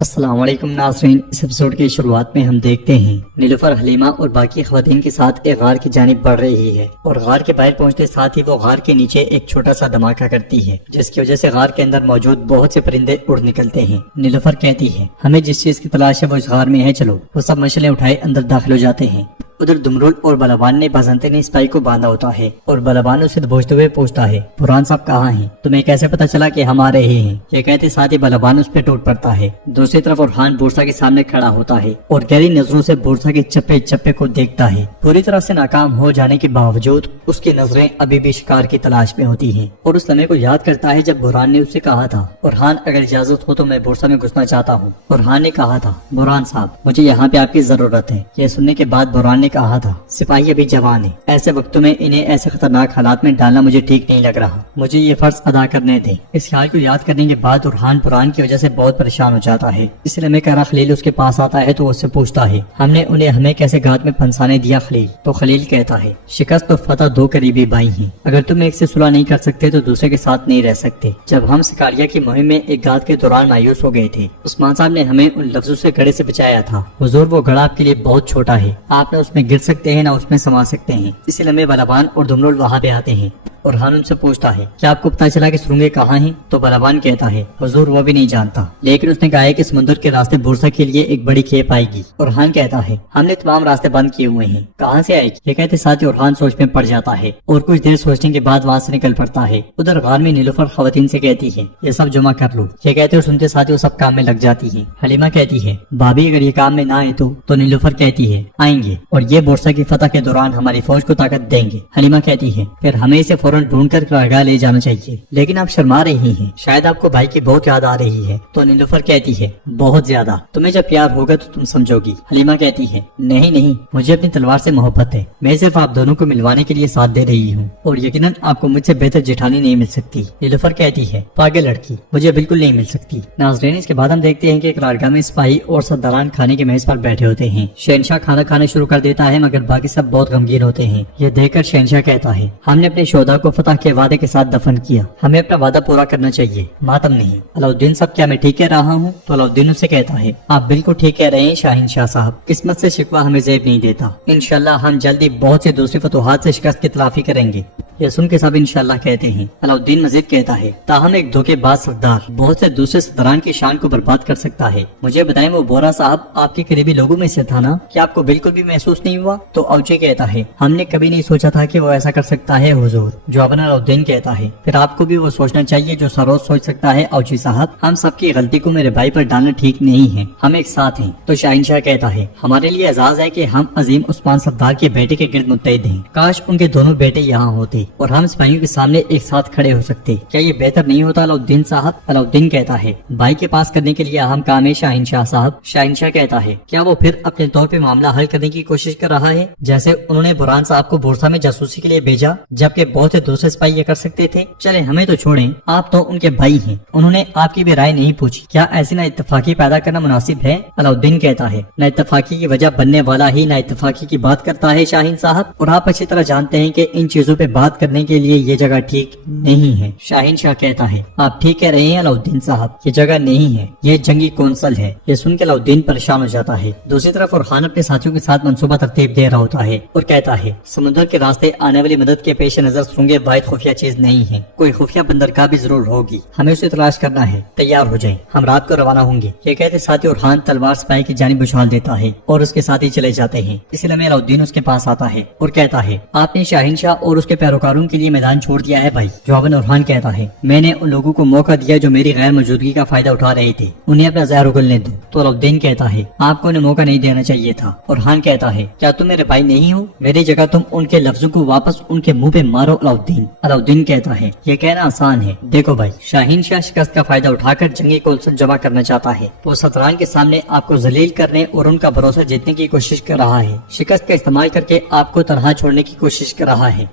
السلام علیکم ناظرین، اس ایپیسوڈ کی شروعات میں ہم دیکھتے ہیں نیلوفر حلیمہ اور باقی خواتین کے ساتھ ایک غار کی جانب بڑھ رہی ہے اور غار کے باہر پہنچتے ساتھ ہی وہ غار کے نیچے ایک چھوٹا سا دھماکہ کرتی ہے، جس کی وجہ سے غار کے اندر موجود بہت سے پرندے اڑ نکلتے ہیں۔ نیلوفر کہتی ہے ہمیں جس چیز کی تلاش ہے وہ اس غار میں ہے، چلو۔ وہ سب مشعلیں اٹھائے اندر داخل ہو جاتے ہیں۔ ادھر دمرول اور بلابان نے بازنتے نے سپاہی کو باندھا ہوتا ہے اور بلابان اسے دبوچتے ہوئے پوچھتا ہے برہان صاحب کہاں ہیں؟ تمہیں کیسے پتا چلا کہ ہم آ رہے ہیں؟ یہ کہتے ساتھ ہی بلابان اس پہ ٹوٹ پڑتا ہے۔ دوسری طرف اورحان بورسا کے سامنے کھڑا ہوتا ہے اور گہری نظروں سے بورسا کے چپے چپے کو دیکھتا ہے۔ پوری طرح سے ناکام ہو جانے کے باوجود اس کی نظریں ابھی بھی شکار کی تلاش میں ہوتی ہیں اور اس لمحے کو یاد کرتا ہے جب برہان نے اسے کہا تھا اورحان اگر اجازت ہو تو میں بورسا میں گھسنا چاہتا ہوں۔ اورحان نے کہا تھا برہان صاحب مجھے یہاں پہ آپ کی ضرورت ہے۔ یہ سننے کے بعد برہان نے کہا تھا سپاہی ابھی جوان ہے، ایسے وقتوں میں انہیں ایسے خطرناک حالات میں ڈالنا مجھے ٹھیک نہیں لگ رہا، مجھے یہ فرض ادا کرنے دیں۔ اس خیال کو یاد کرنے کے بعد اورحان برہان کی وجہ سے بہت پریشان ہو جاتا ہے۔ اس لمحے کہا خلیل اس کے پاس آتا ہے تو اس سے پوچھتا ہے ہم نے انہیں ہمیں کیسے گھات میں پھنسانے دیا خلیل؟ تو خلیل کہتا ہے شکست و فتح دو قریبی بھائی ہیں، اگر تم ایک سے صلح نہیں کر سکتے تو دوسرے کے ساتھ نہیں رہ سکتے۔ جب ہم سکاریا کی مہم میں ایک گھات کے دوران مایوس ہو گئے تھے، عثمان صاحب نے ہمیں ان لفظوں سے گڑھے سے بچایا تھا حضور وہ گڑھا آپ کے لیے بہت چھوٹا ہے، آپ نہ اس میں گر سکتے ہیں نہ اس میں سما سکتے ہیں۔ اسی لمحے بلابان اور دمرول وہاں پہ آتے ہیں۔ اورحان ان سے پوچھتا ہے کیا آپ کو پتا چلا کہ سرنگیں کہاں ہیں؟ تو بلابان کہتا ہے حضور وہ بھی نہیں جانتا، لیکن اس نے کہا ہے کہ سمندر کے راستے بورسا کے لیے ایک بڑی کھیپ آئے گی۔ اورحان کہتا ہے ہم نے تمام راستے بند کیے ہوئے ہیں، کہاں سے آئے گی؟ یہ کہتے ساتھ ہی اورحان سوچ میں پڑ جاتا ہے اور کچھ دیر سوچنے کے بعد وہاں سے نکل پڑتا ہے۔ ادھر غار میں نیلوفر خواتین سے کہتی ہے یہ سب جمع کر لو۔ یہ کہتے اور سنتے ساتھ ہی وہ سب کام میں لگ جاتی ہے۔ حلیمہ کہتی ہے بھابھی اگر یہ کام میں نہ آئے تو نیلوفر کہتی ہے آئیں گے اور یہ بورسا کی فتح کے دوران ہماری فوج کو طاقت دیں گے۔ حلیمہ کہتی ہے پھر ہمیں اسے فوراً ڈھونڈ کر قرارگاہ لے جانا چاہیے، لیکن آپ شرما رہی ہیں، شاید آپ کو بھائی کی بہت یاد آ رہی ہے۔ تو نیلوفر کہتی ہے بہت زیادہ، تمہیں جب پیار ہوگا تو تم سمجھو گی۔ حلیمہ کہتی ہے نہیں مجھے اپنی تلوار سے محبت ہے، میں صرف آپ دونوں کو ملوانے کے لیے ساتھ دے رہی ہوں اور یقیناً آپ کو مجھ سے بہتر جیٹھانی نہیں مل سکتی۔ نیلوفر کہتی ہے پاگل لڑکی، مجھے بالکل نہیں مل سکتی۔ ناظرین اس کے بعد ہم دیکھتے ہیں کہ قرارگاہ میں سپاہی اور سرداران کھانے کے میز پر بیٹھے ہوتے ہیں۔ شہنشاہ کھانا کھانا شروع کر دیتا ہے مگر باقی سب بہت غمگین ہوتے ہیں۔ یہ دیکھ کر شہنشاہ کہتا ہے ہم نے اپنے شہداء کو فتح کے وعدے کے ساتھ دفن کیا، ہمیں اپنا وعدہ پورا کرنا چاہیے، ماتم نہیں۔ علاؤالدین صاحب کیا میں ٹھیک کہہ رہا ہوں؟ تو علاؤالدین اسے کہتا ہے آپ بالکل ٹھیک کہہ رہے ہیں شاہین شاہ صاحب، قسمت سے شکوہ ہمیں زیب نہیں دیتا، انشاءاللہ ہم جلدی بہت سے دوسری فتوحات سے شکست کی تلافی کریں گے۔ یہ سن کے سب انشاءاللہ کہتے ہیں۔ علاؤالدین مزید کہتا ہے تاہم ایک دھوکے باز سردار بہت سے دوسرے سرداران کی شان کو برباد کر سکتا ہے، مجھے بتائیں وہ بورا صاحب آپ کے قریبی لوگوں میں سے تھا نا، کیا آپ کو بالکل بھی محسوس نہیں ہوا؟ تو اوچے کہتا ہے ہم نے کبھی نہیں سوچا تھا کہ وہ ایسا کر سکتا ہے حضور۔ جواباً علاؤالدین کہتا ہے پھر آپ کو بھی وہ سوچنا چاہیے جو سروز سوچ سکتا ہے اوچی صاحب، ہم سب کی غلطی کو میرے بھائی پر ڈالنا ٹھیک نہیں ہے، ہم ایک ساتھ ہیں۔ تو شاہین شاہ کہتا ہے ہمارے لیے اعزاز ہے کہ ہم عظیم عثمان سردار کے بیٹے کے گرد متحد ہیں، کاش ان کے دونوں بیٹے یہاں ہوتے اور ہم سپاہیوں کے سامنے ایک ساتھ کھڑے ہو سکتے، کیا یہ بہتر نہیں ہوتا علاؤالدین صاحب؟ علاؤالدین کہتا ہے بھائی کے پاس کرنے کے لیے اہم کام ہے شاہین شاہ صاحب۔ شاہین شاہ کہتا ہے کیا وہ پھر اپنے طور پہ معاملہ حل کرنے کی کوشش کر رہا ہے جیسے انہوں نے برہان صاحب کو بورسا میں جاسوسی کے لیے بھیجا جبکہ بہت سے دوسرے سپاہی یہ کر سکتے تھے؟ چلے ہمیں تو چھوڑیں، آپ تو ان کے بھائی ہیں، انہوں نے آپ کی بھی رائے نہیں پوچھی، کیا ایسی نہ اتفاقی پیدا کرنا مناسب ہے؟ علاؤالدین کہتا ہے نہ اتفاقی کی وجہ بننے والا ہی نہ اتفاقی کی بات کرتا ہے شاہین صاحب، اور آپ اچھی طرح جانتے ہیں کہ ان چیزوں پہ بات کرنے کے لیے یہ جگہ ٹھیک نہیں ہے۔ شاہین شاہ کہتا ہے آپ ٹھیک کہہ رہے ہیں علاؤالدین صاحب، یہ جگہ نہیں ہے، یہ جنگی کونسل ہے۔ یہ سن کے علاؤالدین پریشان ہو جاتا ہے۔ دوسری طرف اورحان اپنے ساتھیوں کے ساتھ منصوبہ ترتیب دے رہا ہوتا ہے اور کہتا ہے سمندر کے راستے آنے والی مدد کے پیش نظر سرنگیں واحد خفیہ چیز نہیں ہے، کوئی خفیہ بندرگاہ بھی ضرور ہوگی، ہمیں اسے تلاش کرنا ہے، تیار ہو جائیں، ہم رات کو روانہ ہوں گے۔ یہ کہتے ساتھی اورحان تلوار سپاہی کی جانب اچھال دیتا ہے اور اس کے ساتھ ہی چلے جاتے ہیں۔ اسی لمحے علاؤالدین اس کے پاس آتا ہے اور کہتا ہے آپ نے شاہین شاہ اور اس کے پیروکاروں کے لیے میدان چھوڑ دیا ہے بھائی؟ جواباً اورحان کہتا ہے میں نے ان لوگوں کو موقع دیا جو میری غیر موجودگی کا فائدہ اٹھا رہے تھے، انہیں اپنا زہر اگلنے دو۔ تو علاؤالدین کہتا ہے آپ کو انہیں موقع نہیں دینا چاہیے تھا۔ اورحان کہتا ہے کیا تم میرے بھائی نہیں ہو؟ میری جگہ تم ان کے لفظوں کو واپس ان کے منہ پہ مارو علاؤالدین۔ علاؤالدین کہتا ہے یہ کہنا آسان ہے، دیکھو بھائی شاہین شاہ شکست کا فائدہ اٹھا کر جنگی کونسل جمع کرنا چاہتا ہے، وہ سرداران کے سامنے آپ کو ذلیل کرنے اور ان کا بھروسہ جیتنے کی کوشش کر رہا ہے، شکست کا استعمال کر کے آپ کو تنہا چھوڑنے کی کوشش کر رہا ہے۔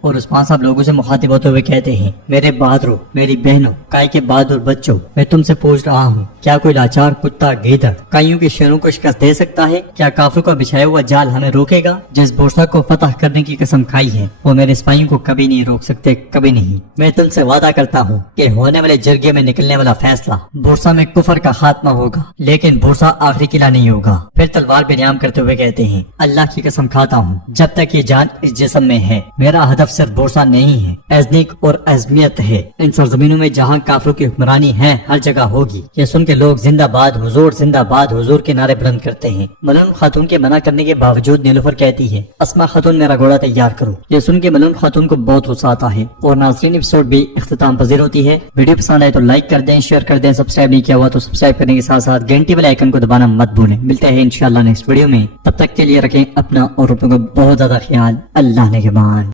اور عثمان صاحب لوگوں سے مخاطب ہوتے ہوئے کہتے ہیں میرے بہادروں، میری بہنوں، کائی کے بہادر بچوں، میں تم سے پوچھ رہا ہوں کیا کوئی لاچار کتا گیدڑ کائیوں کے شیروں کو شکست دے سکتا ہے؟ کیا کافروں کا بچھایا ہوا جال ہمیں روکے گا؟ جس بورسا کو فتح کرنے کی قسم کھائی ہے وہ میرے سپاہیوں کو کبھی نہیں روک سکتے، کبھی نہیں۔ میں تم سے وعدہ کرتا ہوں کہ ہونے والے جرگے میں نکلنے والا فیصلہ بورسا میں کفر کا خاتمہ ہوگا، لیکن بورسا آخری قلعہ نہیں ہوگا۔ پھر تلوار پہ نیام کرتے ہوئے کہتے ہیں اللہ کی قسم کھاتا ہوں جب تک یہ جان اس جسم میں ہے میرا ہدف صرف بورسا نہیں ہے، ایزنک اور ازمیت ہے۔ ان سرزمینوں میں جہاں کافروں کی حکمرانی ہے ہر جگہ ہوگی۔ یہ سن کے لوگ زندہ باد حضور، زندہ باد حضور کے نعرے بلند کرتے ہیں۔ ملون خاتون کے منع کرنے کے باوجود نیلوفر کہتی ہے اسما خاتون میرا گھوڑا تیار کرو۔ یہ سن کے ملون خاتون کو بہت غصہ آتا ہے اور ناظرین ایپیسوڈ بھی اختتام پذیر ہوتی ہے۔ ویڈیو پسند آئے تو لائک کر دیں، شیئر کر دیں، سبسکرائب نہیں کیا ہوا تو سبسکرائب کرنے کے ساتھ ساتھ گھنٹی والے آئیکن کو دبانا مت بھولیں۔ ملتے ہیں انشاءاللہ نیکسٹ ویڈیو میں، تب تک کے لیے رکھیں اپنا اور اپنوں کا بہت زیادہ خیال۔ اللہ نگہبان۔